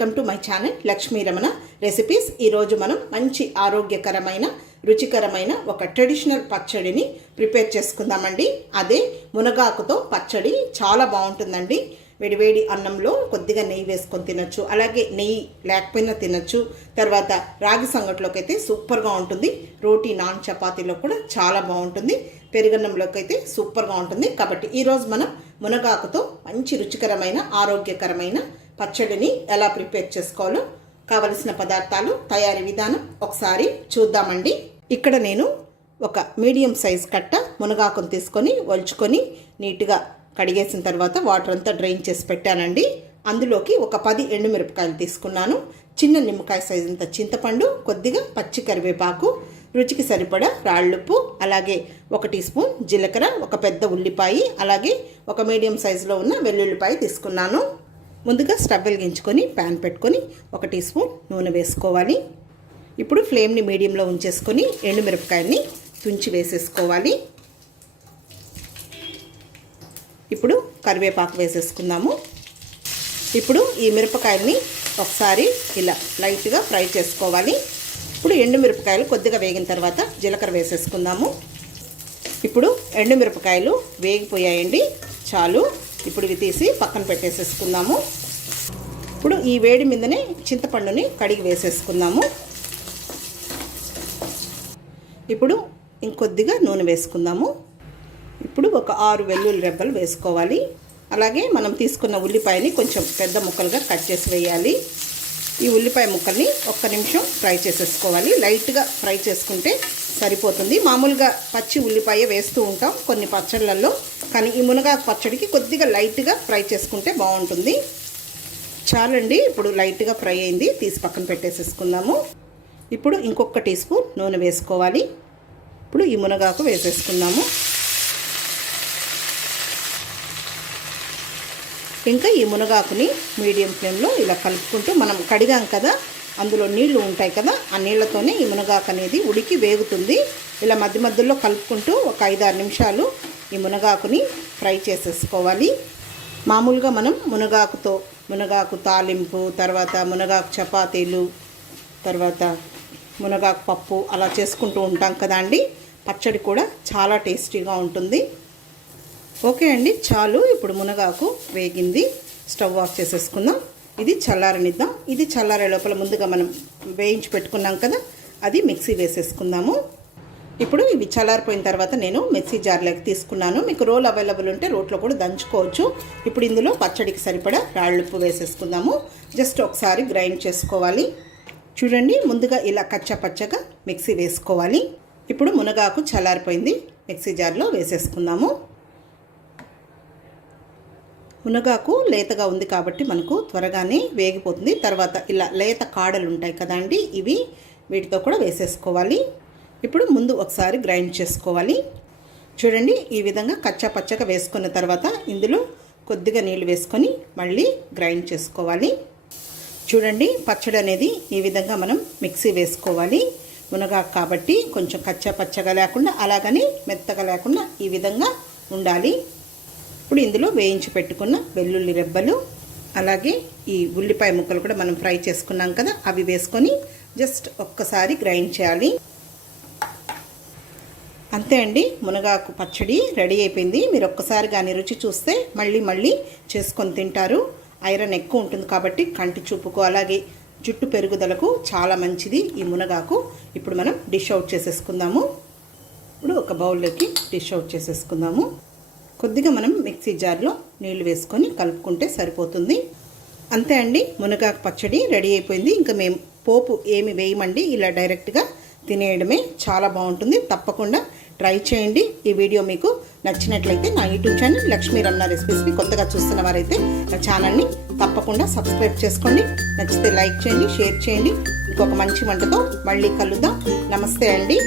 Welcome to my channel Lakshmi Ramana recipes. ఈరోజు మనం మంచి ఆరోగ్యకరమైన రుచికరమైన ఒక ట్రెడిషనల్ పచ్చడిని ప్రిపేర్ చేసుకుందామండి. అదే మునగాకుతో పచ్చడి చాలా బాగుంటుందండి. వేడివేడి అన్నంలో కొద్దిగా నెయ్యి వేసుకొని తినొచ్చు అలాగే నెయ్యి లేకపోయినా తినొచ్చు. తర్వాత రాగి సంగట్లోకి అయితే సూపర్గా ఉంటుంది. రోటీ నాన్ చపాతీలో కూడా చాలా బాగుంటుంది. పెరుగన్నంలోకి అయితే సూపర్గా ఉంటుంది. కాబట్టి ఈరోజు మనం మునగాకుతో మంచి రుచికరమైన ఆరోగ్యకరమైన పచ్చడిని ఎలా ప్రిపేర్ చేసుకోవాలో కావలసిన పదార్థాలు తయారీ విధానం ఒకసారి చూద్దామండి. ఇక్కడ నేను ఒక మీడియం సైజ్ కట్ట మునగాకును తీసుకొని ఒలుచుకొని నీట్గా కడిగేసిన తర్వాత వాటర్ అంతా డ్రైన్ చేసి పెట్టానండి. అందులోకి ఒక పది ఎండుమిరపకాయలు తీసుకున్నాను. చిన్న నిమ్మకాయ సైజు అంత చింతపండు కొద్దిగా పచ్చి కరివేపాకు రుచికి సరిపడా రాళ్ళుప్పు అలాగే ఒక టీ స్పూన్ జీలకర్ర ఒక పెద్ద ఉల్లిపాయ అలాగే ఒక మీడియం సైజులో ఉన్న వెల్లుల్లిపాయ తీసుకున్నాను. ముందుగా స్టవ్ వెలిగించుకొని ప్యాన్ పెట్టుకొని ఒక టీ స్పూన్ నూనె వేసుకోవాలి. ఇప్పుడు ఫ్లేమ్ని మీడియంలో ఉంచేసుకొని ఎండుమిరపకాయల్ని తుంచి వేసేసుకోవాలి. ఇప్పుడు కరివేపాకు వేసేసుకుందాము. ఇప్పుడు ఈ మిరపకాయల్ని ఒకసారి ఇలా లైట్గా ఫ్రై చేసుకోవాలి. ఇప్పుడు ఎండు మిరపకాయలు కొద్దిగా వేగిన తర్వాత జీలకర్ర వేసేసుకుందాము. ఇప్పుడు ఎండు మిరపకాయలు వేగిపోయాయండి. చాలు. ఇప్పుడు ఇవి తీసి పక్కన పెట్టేసేసుకుందాము. ఇప్పుడు ఈ వేడి మీదనే చింతపండుని కడిగి వేసేసుకుందాము. ఇప్పుడు ఇంకొద్దిగా నూనె వేసుకుందాము. ఇప్పుడు ఒక ఆరు వెల్లుల్లి రెబ్బలు వేసుకోవాలి. అలాగే మనం తీసుకున్న ఉల్లిపాయని కొంచెం పెద్ద ముక్కలుగా కట్ చేసి వేయాలి. ఈ ఉల్లిపాయ ముక్కల్ని ఒక్క నిమిషం ఫ్రై చేసేసుకోవాలి. లైట్గా ఫ్రై చేసుకుంటే సరిపోతుంది. మామూలుగా పచ్చి ఉల్లిపాయ వేస్తూ ఉంటాం కొన్ని పచ్చళ్ళల్లో కానీ ఈ మునగాకు పచ్చడికి కొద్దిగా లైట్గా ఫ్రై చేసుకుంటే బాగుంటుంది. చాలండి ఇప్పుడు లైట్గా ఫ్రై అయింది తీసి పక్కన పెట్టేసేసుకుందాము. ఇప్పుడు ఇంకొక టీ స్పూన్ నూనె వేసుకోవాలి. ఇప్పుడు ఈ మునగాకు వేసేసుకుందాము. ఇంకా ఈ మునగాకుని మీడియం ఫ్లేమ్లో ఇలా కలుపుకుంటూ మనం కడిగాం కదా అందులో నీళ్ళు ఉంటాయి కదా ఆ నీళ్ళతోనే ఈ మునగాకు అనేది ఉడికి వేగుతుంది. ఇలా మధ్య మధ్యలో కలుపుకుంటూ ఒక ఐదారు నిమిషాలు ఈ మునగాకుని ఫ్రై చేసేసుకోవాలి. మామూలుగా మనం మునగాకుతో మునగాకు తాలింపు తర్వాత మునగాకు చపాతీలు తర్వాత మునగాకు పప్పు అలా చేసుకుంటూ ఉంటాం కదా అండి. పచ్చడి కూడా చాలా టేస్టీగా ఉంటుంది. ఓకే అండి చాలు. ఇప్పుడు మునగాకు వేగింది. స్టవ్ ఆఫ్ చేసేసుకుందాం. ఇది చల్లారనిద్దాం. ఇది చల్లారే లోపల ముందుగా మనం వేయించి పెట్టుకున్నాం కదా అది మిక్సీ వేసేసుకుందాము. ఇప్పుడు ఇవి చల్లారిపోయిన తర్వాత నేను మిక్సీ జార్లోకి తీసుకున్నాను. మీకు రోల్ అవైలబుల్ ఉంటే రోట్లో కూడా దంచుకోవచ్చు. ఇప్పుడు ఇందులో పచ్చడికి సరిపడా రాళ్ళుప్పు వేసేసుకుందాము. జస్ట్ ఒకసారి గ్రైండ్ చేసుకోవాలి. చూడండి ముందుగా ఇలా కచ్చా పచ్చగా మిక్సీ వేసుకోవాలి. ఇప్పుడు మునగాకు చల్లారిపోయింది మిక్సీ జార్లో వేసేసుకుందాము. మునగాకు లేతగా ఉంది కాబట్టి మనకు త్వరగానే వేగిపోతుంది. తర్వాత ఇలా లేత కాడలు ఉంటాయి కదండి ఇవి వీటితో కూడా వేసేసుకోవాలి. ఇప్పుడు ముందు ఒకసారి గ్రైండ్ చేసుకోవాలి. చూడండి ఈ విధంగా కచ్చా పచ్చగా వేసుకున్న తర్వాత ఇందులో కొద్దిగా నీళ్ళు వేసుకొని మళ్ళీ గ్రైండ్ చేసుకోవాలి. చూడండి పచ్చడి అనేది ఈ విధంగా మనం మిక్సీ వేసుకోవాలి. మునగాకు కాబట్టి కొంచెం కచ్చా పచ్చగా లేకుండా అలాగని మెత్తగా లేకుండా ఈ విధంగా ఉండాలి. ఇప్పుడు ఇందులో వేయించి పెట్టుకున్న వెల్లుల్లి రెబ్బలు అలాగే ఈ ఉల్లిపాయ ముక్కలు కూడా మనం ఫ్రై చేసుకున్నాం కదా అవి వేసుకొని జస్ట్ ఒక్కసారి గ్రైండ్ చేయాలి. అంతే అండి మునగాకు పచ్చడి రెడీ అయిపోయింది. మీరు ఒక్కసారి కానీ రుచి చూస్తే మళ్ళీ మళ్ళీ చేసుకొని తింటారు. ఐరన్ ఎక్కువ ఉంటుంది కాబట్టి కంటి చూపుకు అలాగే జుట్టు పెరుగుదలకు చాలా మంచిది ఈ మునగాకు. ఇప్పుడు మనం డిష్ అవుట్ చేసేసుకుందాము. ఇప్పుడు ఒక బౌల్లోకి డిష్ అవుట్ చేసేసుకుందాము. కొద్దిగా మనం మిక్సీ జార్లో నీళ్ళు వేసుకొని కలుపుకుంటే సరిపోతుంది. అంతే అండి మునగాకు పచ్చడి రెడీ అయిపోయింది. ఇంకా మేము పోపు ఏమి వేయమండి ఇలా డైరెక్ట్గా తినేయడమే చాలా బాగుంటుంది. తప్పకుండా ట్రై చేయండి. ఈ వీడియో మీకు నచ్చినట్లయితే నా యూట్యూబ్ ఛానల్ లక్ష్మీ రమణ రెసిపీస్ని కొత్తగా చూస్తున్న వారైతే నా ఛానల్ని తప్పకుండా సబ్స్క్రైబ్ చేసుకోండి. నచ్చితే లైక్ చేయండి షేర్ చేయండి. ఇంకొక మంచి వంటతో మళ్ళీ కలుద్దాం. నమస్తే అండి.